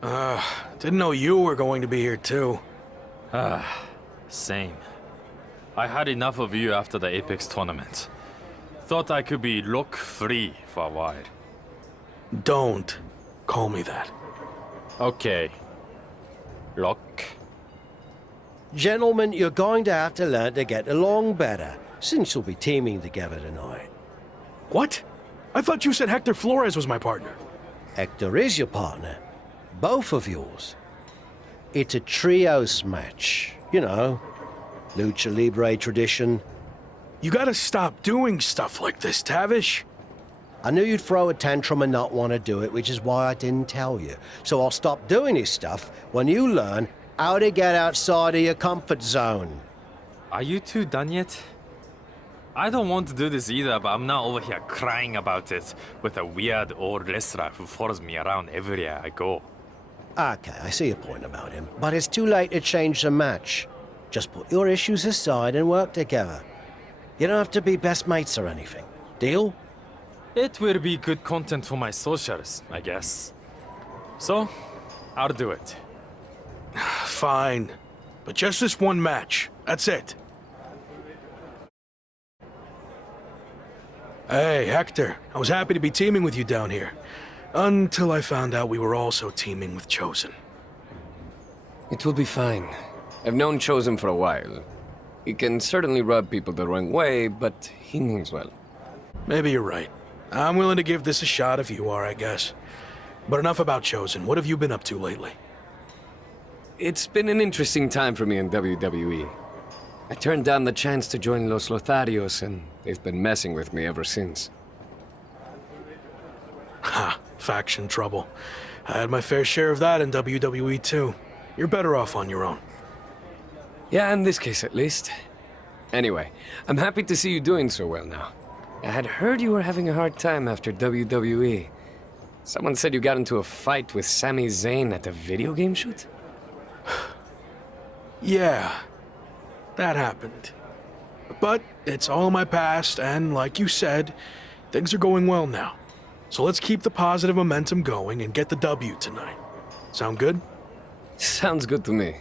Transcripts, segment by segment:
Didn't know you were going to be here too. Same. I had enough of you after the Apex tournament. Thought I could be look-free for a while. Don't call me that. Okay. Look. Gentlemen, you're going to have to learn to get along better, since you'll be teaming together tonight. What? I thought you said Hector Flores was my partner. Hector is your partner. Both of yours. It's a trios match. You know, Lucha Libre tradition. You gotta stop doing stuff like this, Tavish. I knew you'd throw a tantrum and not want to do it, which is why I didn't tell you. So I'll stop doing this stuff when you learn how to get outside of your comfort zone. Are you two done yet? I don't want to do this either, but I'm not over here crying about it with a weird old wrestler who follows me around everywhere I go. Okay, I see your point about him. But it's too late to change the match. Just put your issues aside and work together. You don't have to be best mates or anything. Deal? It will be good content for my socials, I guess. So, I'll do it. Fine. But just this one match. That's it. Hey, Hector. I was happy to be teaming with you down here. Until I found out we were also teaming with Chosen. It will be fine. I've known Chosen for a while. He can certainly rub people the wrong way, but he means well. Maybe you're right. I'm willing to give this a shot if you are, I guess. But enough about Chosen. What have you been up to lately? It's been an interesting time for me in WWE. I turned down the chance to join Los Lotharios, and they've been messing with me ever since. Ha, faction trouble. I had my fair share of that in WWE too. You're better off on your own. Yeah, in this case at least. Anyway, I'm happy to see you doing so well now. I had heard you were having a hard time after WWE. Someone said you got into a fight with Sami Zayn at a video game shoot? Yeah, that happened. But it's all my past, and like you said, things are going well now. So let's keep the positive momentum going and get the W tonight. Sound good? Sounds good to me.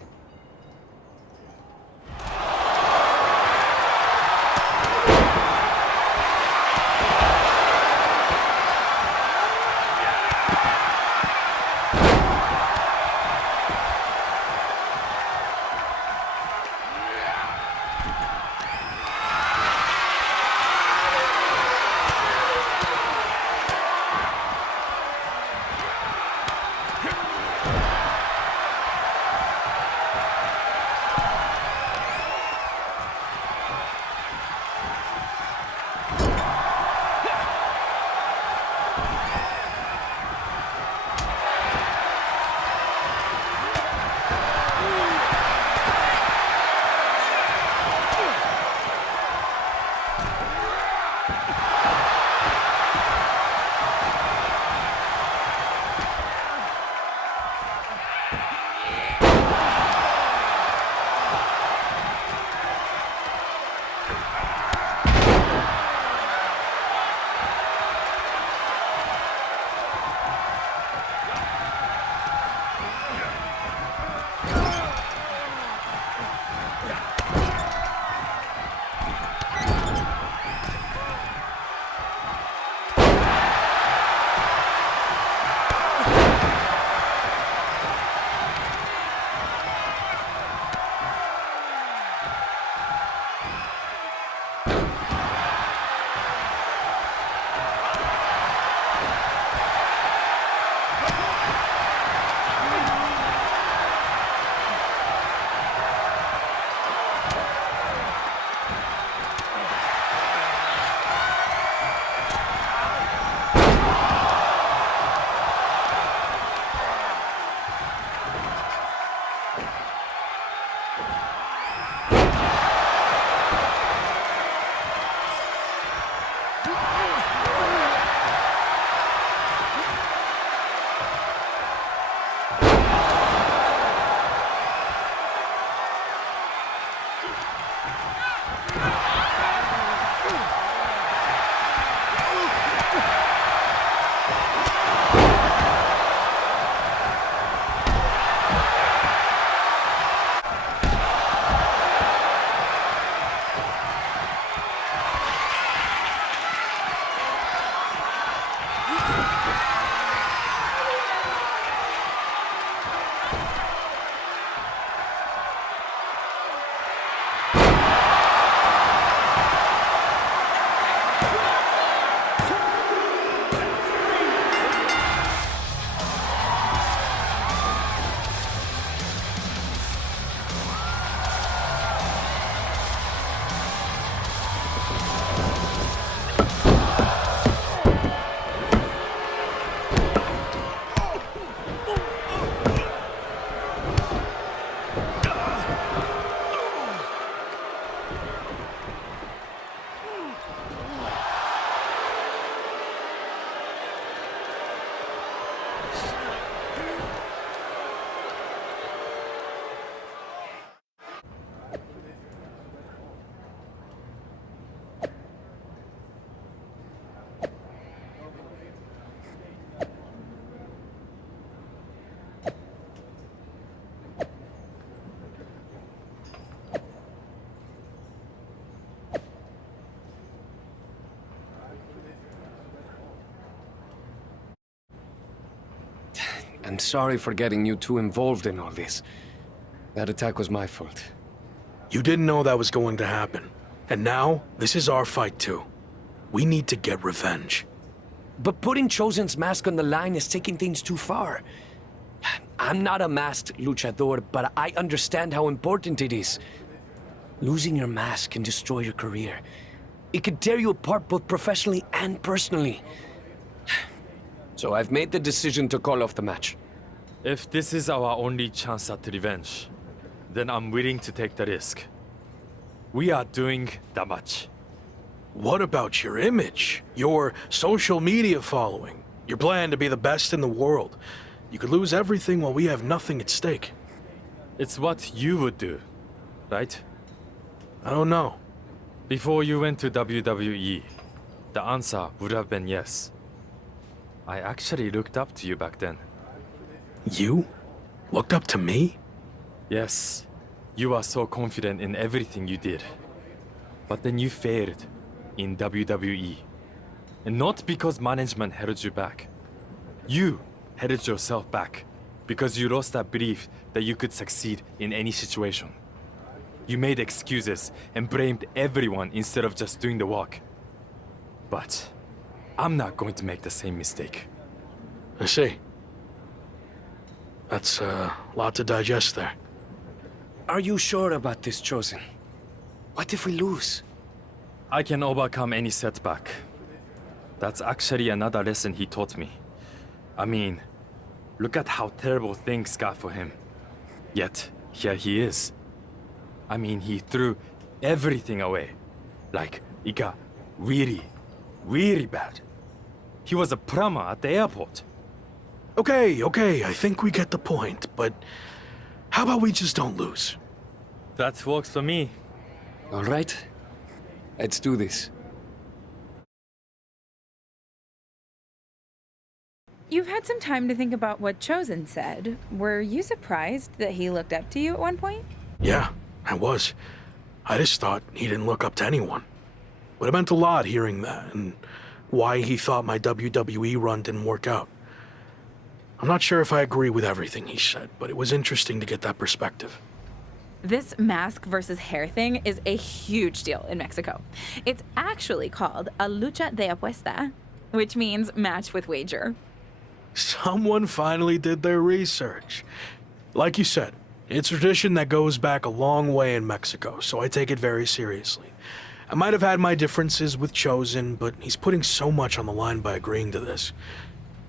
I'm sorry for getting you too involved in all this. That attack was my fault. You didn't know that was going to happen. And now, this is our fight too. We need to get revenge. But putting Chosen's mask on the line is taking things too far. I'm not a masked luchador, but I understand how important it is. Losing your mask can destroy your career. It could tear you apart both professionally and personally. So I've made the decision to call off the match. If this is our only chance at revenge, then I'm willing to take the risk. We are doing the match. What about your image? Your social media following? Your plan to be the best in the world? You could lose everything while we have nothing at stake. It's what you would do, right? I don't know. Before you went to WWE, the answer would have been yes. I actually looked up to you back then. You? Looked up to me? Yes, you are so confident in everything you did. But then you failed in WWE. And not because management held you back. You held yourself back because you lost that belief that you could succeed in any situation. You made excuses and blamed everyone instead of just doing the work. But I'm not going to make the same mistake. I see. That's a lot to digest there. Are you sure about this, Chosen? What if we lose? I can overcome any setback. That's actually another lesson he taught me. I mean, look at how terrible things got for him. Yet, here he is. I mean, he threw everything away. Like, it got really, really bad. He was a plumber at the airport. Okay, I think we get the point, but how about we just don't lose? That works for me. All right. Let's do this. You've had some time to think about what Chosen said. Were you surprised that he looked up to you at one point? Yeah, I was. I just thought he didn't look up to anyone. But it meant a lot hearing that, and why he thought my WWE run didn't work out. I'm not sure if I agree with everything he said, but it was interesting to get that perspective. This mask versus hair thing is a huge deal in Mexico. It's actually called a lucha de apuesta, which means match with wager. Someone finally did their research. Like you said, it's a tradition that goes back a long way in Mexico, so I take it very seriously. I might have had my differences with Chosen, but he's putting so much on the line by agreeing to this.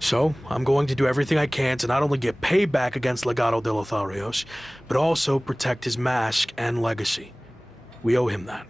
So, I'm going to do everything I can to not only get payback against Legado de Lotharios, but also protect his mask and legacy. We owe him that.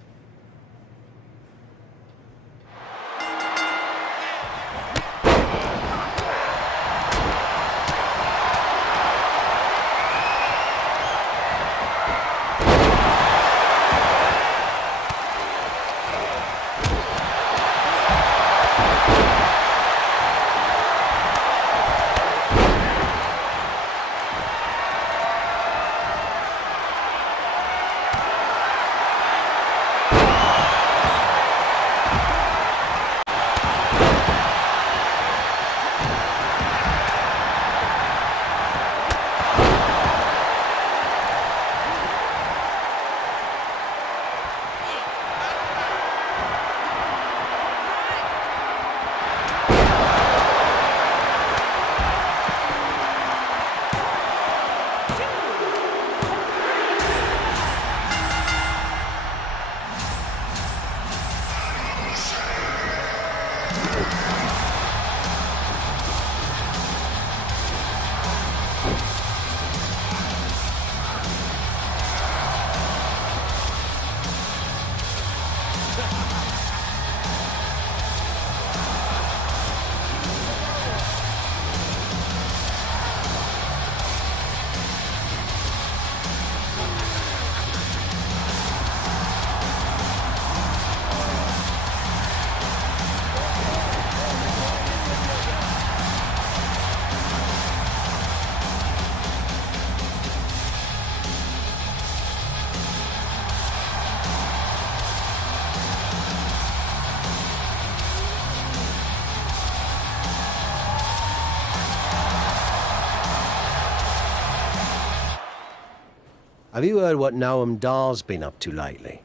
Have you heard what Noam Dar's been up to lately?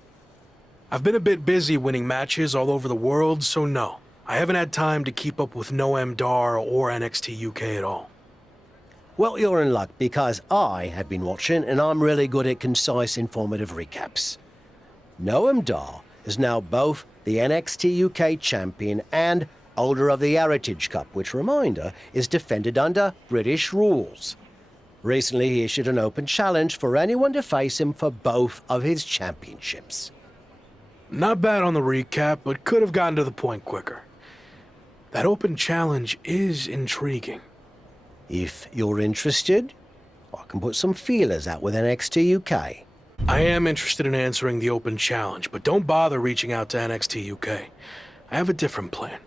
I've been a bit busy winning matches all over the world, so no. I haven't had time to keep up with Noam Dar or NXT UK at all. Well, you're in luck, because I have been watching, and I'm really good at concise, informative recaps. Noam Dar is now both the NXT UK champion and holder of the Heritage Cup, which, reminder, is defended under British rules. Recently, he issued an open challenge for anyone to face him for both of his championships. Not bad on the recap, but could have gotten to the point quicker. That open challenge is intriguing. If you're interested, I can put some feelers out with NXT UK. I am interested in answering the open challenge, but don't bother reaching out to NXT UK. I have a different plan.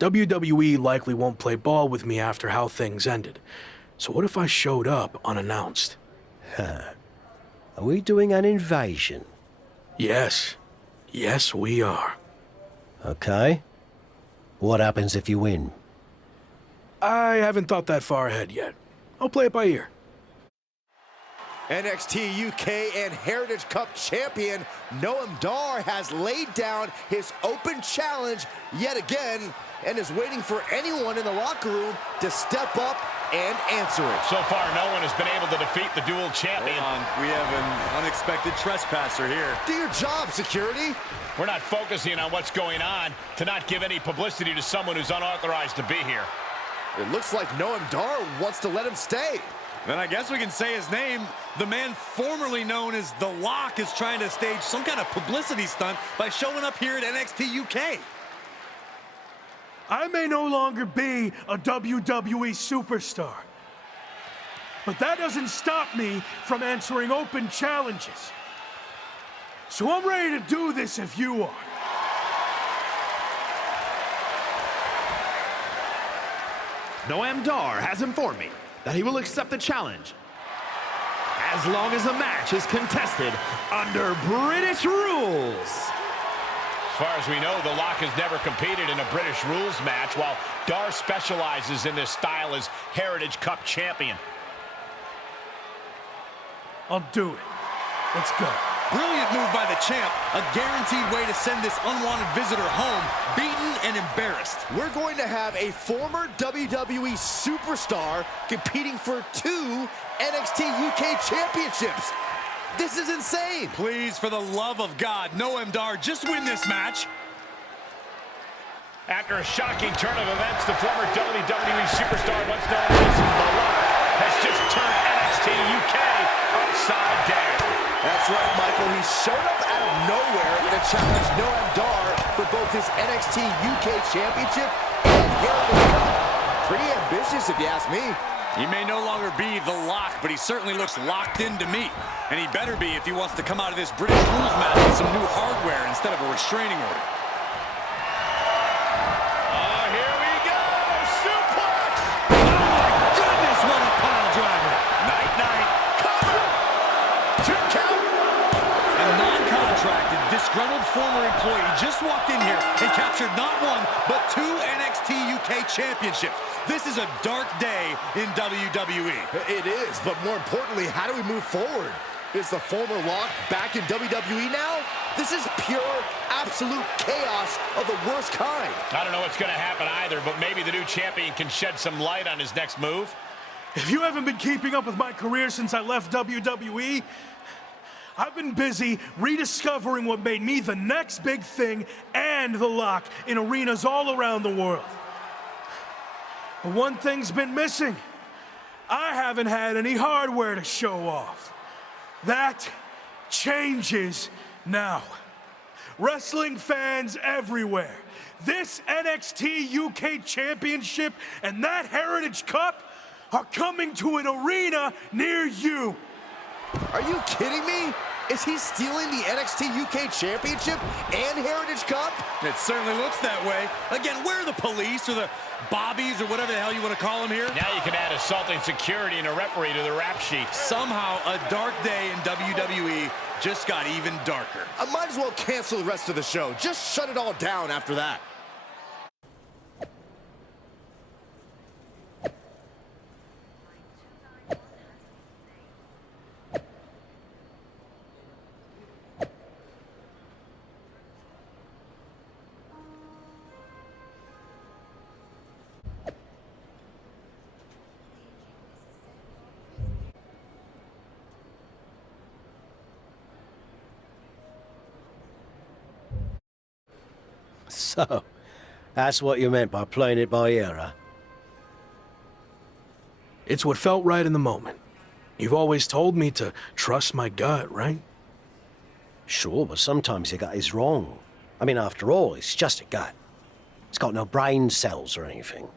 WWE likely won't play ball with me after how things ended. So what if I showed up unannounced? Are we doing an invasion? Yes. Yes, we are. Okay. What happens if you win? I haven't thought that far ahead yet. I'll play it by ear. NXT UK and Heritage Cup champion Noam Dar has laid down his open challenge yet again and is waiting for anyone in the locker room to step up and answer it. So far, no one has been able to defeat the dual champion. Hold on. We have an unexpected trespasser here. Do your job, security. We're not focusing on what's going on to not give any publicity to someone who's unauthorized to be here. It looks like Noam Dar wants to let him stay. Then I guess we can say his name. The man formerly known as The Lock is trying to stage some kind of publicity stunt by showing up here at NXT UK. I may no longer be a WWE superstar, but that doesn't stop me from answering open challenges. So I'm ready to do this if you are. Noam Dar has informed me that he will accept the challenge as long as the match is contested under British rules. As far as we know, The Lock has never competed in a British rules match, while Dar specializes in this style as Heritage Cup champion. I'll do it. Let's go. Brilliant move by the champ. A guaranteed way to send this unwanted visitor home, beaten and embarrassed. We're going to have a former WWE superstar competing for 2 NXT UK championships. This is insane. Please, for the love of God, Noam Dar, just win this match. After a shocking turn of events, the former WWE superstar, once known as The Lock, has just turned NXT UK upside down. That's right, Michael. He showed up out of nowhere to challenge Noam Dar for both his NXT UK Championship and Heritage Cup. Pretty ambitious, if you ask me. He may no longer be The Lock, but he certainly looks locked into me. And he better be if he wants to come out of this British rules match with some new hardware instead of a restraining order. Here we go! Suplex! Oh my goodness, what a pile driver! Night-night. Cover! 2 count! A non-contracted, disgruntled former employee just walked in here and captured not 1, but 2 NXT UK championships. This is a dark day in WWE. It is, but more importantly, how do we move forward? Is the former Lock back in WWE now? This is pure, absolute chaos of the worst kind. I don't know what's going to happen either, but maybe the new champion can shed some light on his next move. If you haven't been keeping up with my career since I left WWE, I've been busy rediscovering what made me the next big thing and The Lock in arenas all around the world. But one thing's been missing. I haven't had any hardware to show off. That changes now. Wrestling fans everywhere, this NXT UK Championship and that Heritage Cup are coming to an arena near you. Are you kidding me? Is he stealing the NXT UK Championship and Heritage Cup? It certainly looks that way. Again, where are the police or the bobbies or whatever the hell you want to call them here? Now you can add assaulting security and a referee to the rap sheet. Somehow, a dark day in WWE just got even darker. I might as well cancel the rest of the show. Just shut it all down after that. So, that's what you meant by playing it by ear, huh? It's what felt right in the moment. You've always told me to trust my gut, right? Sure, but sometimes your gut is wrong. I mean, after all, it's just a gut. It's got no brain cells or anything.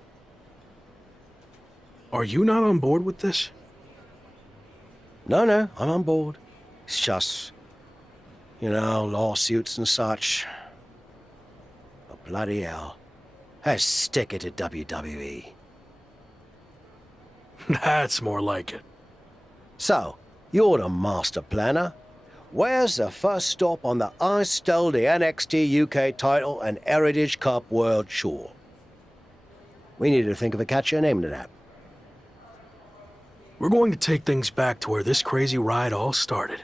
Are you not on board with this? No, I'm on board. It's just, you know, lawsuits and such. But bloody hell. Let's stick it to WWE. That's more like it. So, you're the master planner. Where's the first stop on the I stole the NXT UK title and Heritage Cup World Tour? We need to think of a catchier name to that. We're going to take things back to where this crazy ride all started.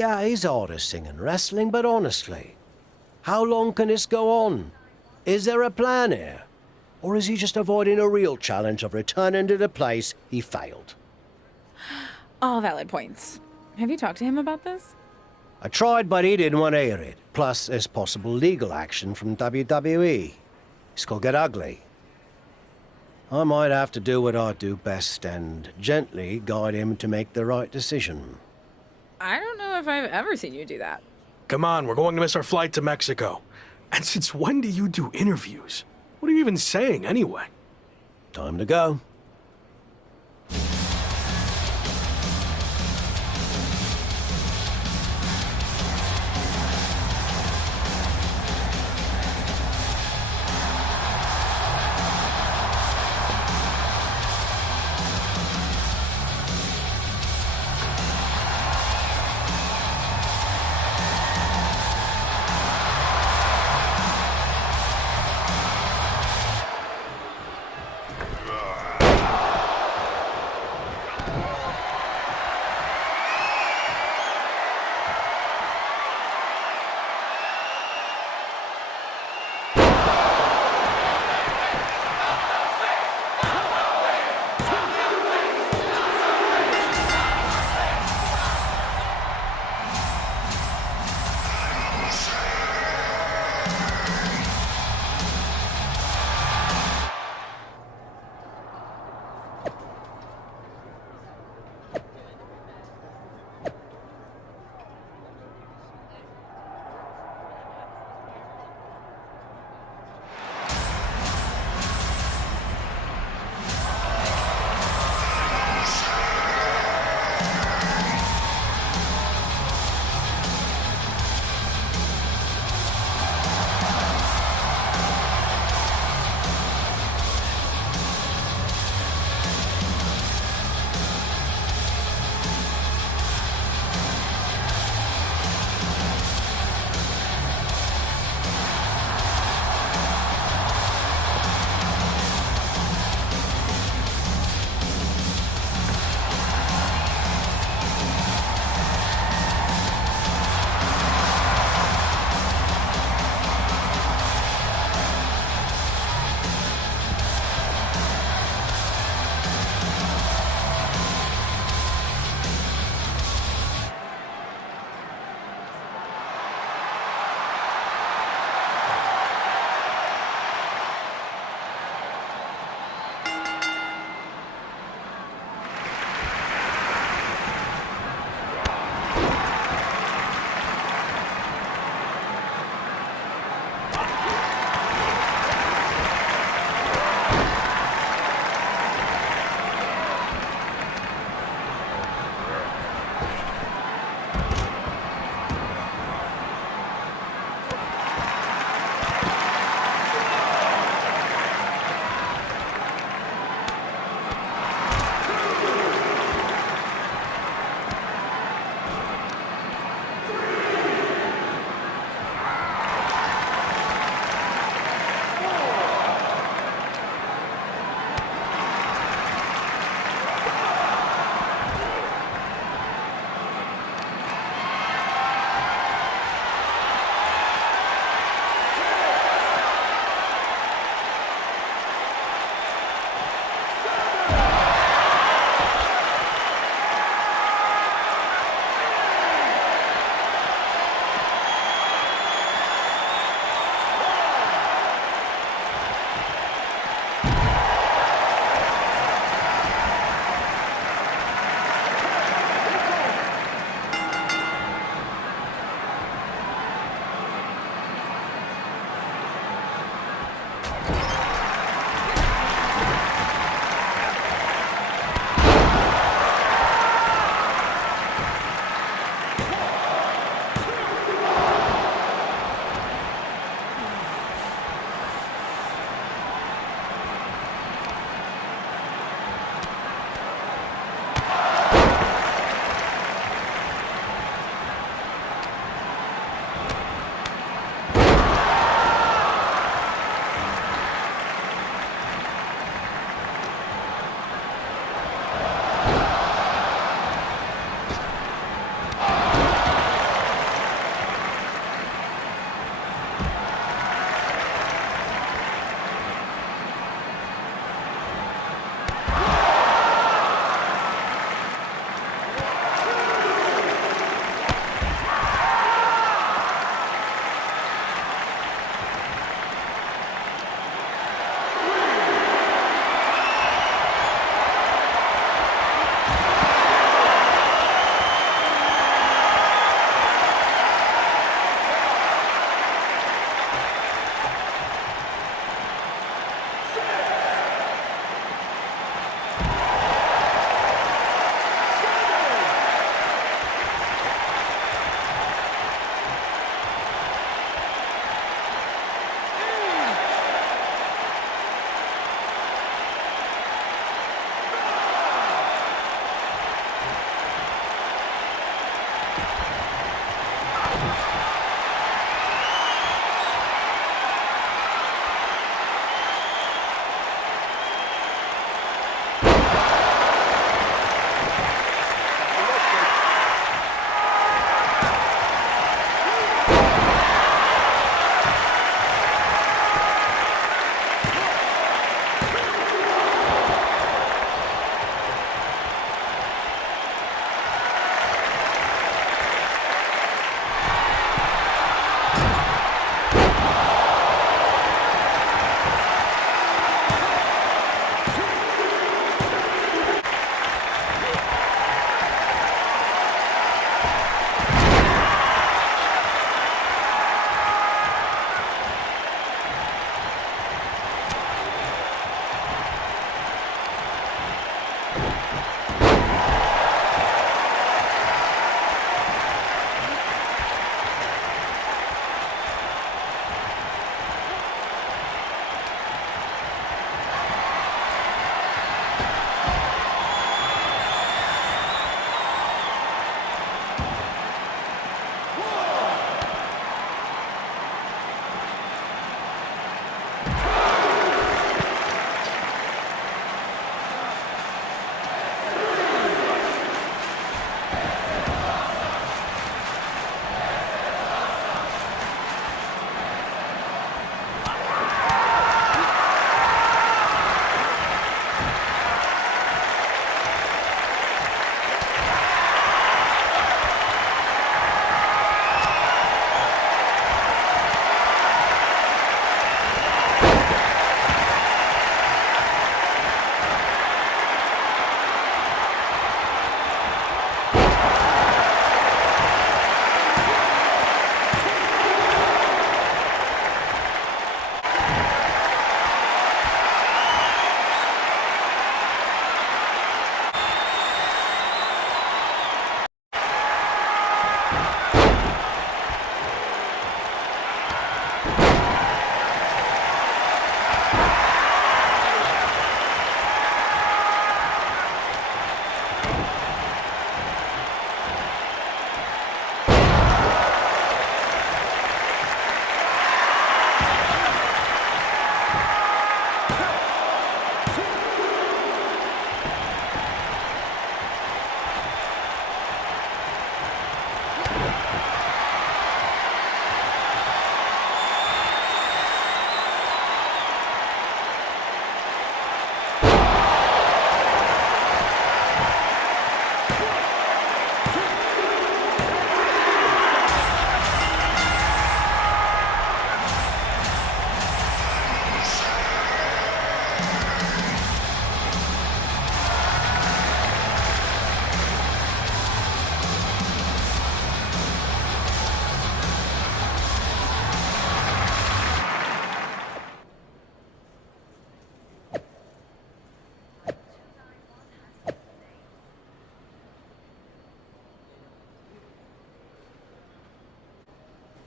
Yeah, he's artisting and wrestling, but honestly, how long can this go on? Is there a plan here? Or is he just avoiding a real challenge of returning to the place he failed? All valid points. Have you talked to him about this? I tried, but he didn't want to hear it. Plus, there's possible legal action from WWE. This could get ugly. I might have to do what I do best and gently guide him to make the right decision. I don't know if I've ever seen you do that. Come on, we're going to miss our flight to Mexico. And since when do you do interviews? What are you even saying anyway? Time to go.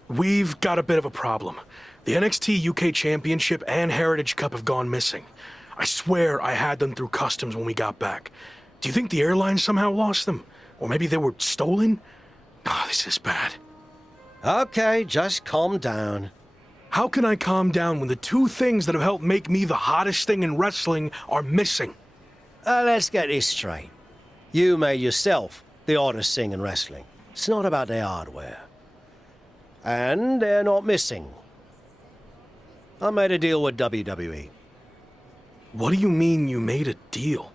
We've got a bit of a problem. The NXT UK Championship and Heritage Cup have gone missing. I swear I had them through customs when we got back. Do you think the airline somehow lost them? Or maybe they were stolen? Oh, this is bad. Okay, just calm down. How can I calm down when the two things that have helped make me the hottest thing in wrestling are missing? Let's get this straight. You made yourself the hottest thing in wrestling. It's not about the hardware. And they're not missing. I made a deal with WWE. What do you mean you made a deal?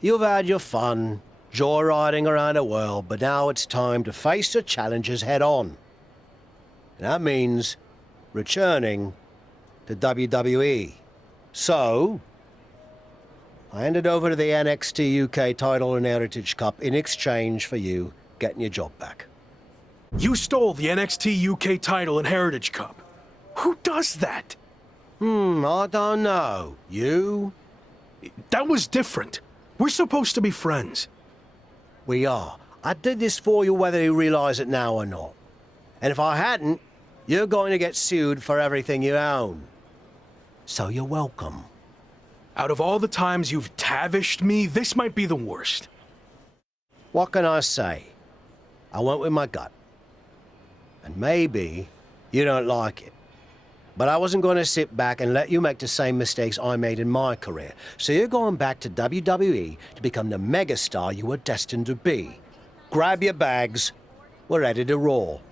You've had your fun, joyriding around the world, but now it's time to face the challenges head on. That means returning to WWE. So, I handed over to the NXT UK title and Heritage Cup in exchange for you getting your job back. You stole the NXT UK title and Heritage Cup. Who does that? I don't know. You? That was different. We're supposed to be friends. We are. I did this for you whether you realize it now or not. And if I hadn't, you're going to get sued for everything you own. So you're welcome. Out of all the times you've tavished me, this might be the worst. What can I say? I went with my gut. And maybe you don't like it. But I wasn't going to sit back and let you make the same mistakes I made in my career. So you're going back to WWE to become the megastar you were destined to be. Grab your bags. We're ready to roll.